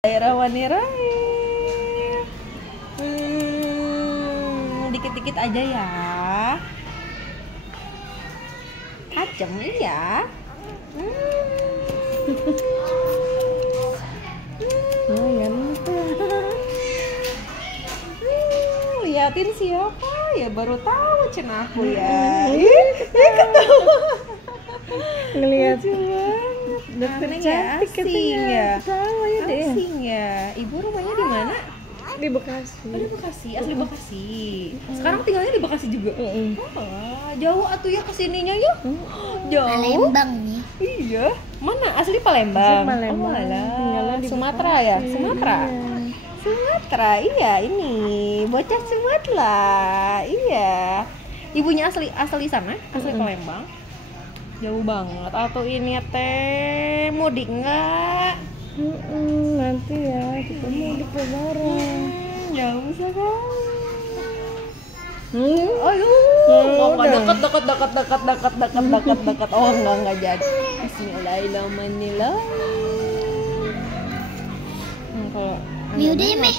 Bismillahirrahmanirrahim. Dikit-dikit aja ya. Tajam ya. Liatin siapa ya, baru tahu cenah aku ya. Ketawa. Ngeliat Aneh ya, asing ya. Tahu ya deh. Asing ya. Ibu rumahnya di mana? Di Bekasi. Oh, di Bekasi, asli Bekasi. Sekarang tinggalnya di Bekasi juga. Oh, jauh atuh ya kesininya ya. Jauh. Palembang nih. Iya. Mana? Asli Palembang. Palembang. Oh, alah. Tinggalnya di Sumatera Bekasi. ya? Sumatera. Iya. Sumatera, iya ini bocah Sumatera, iya. Ibunya asli sana, asli Palembang. Jauh banget. Atau ini teh mudik nggak? Nanti ya kita mau di Lebaran. Jauh sekali. Ayo. Dekat. Oh enggak jadi. Bismillahirrahmanirrahim. Kalau Yaudah, Meh.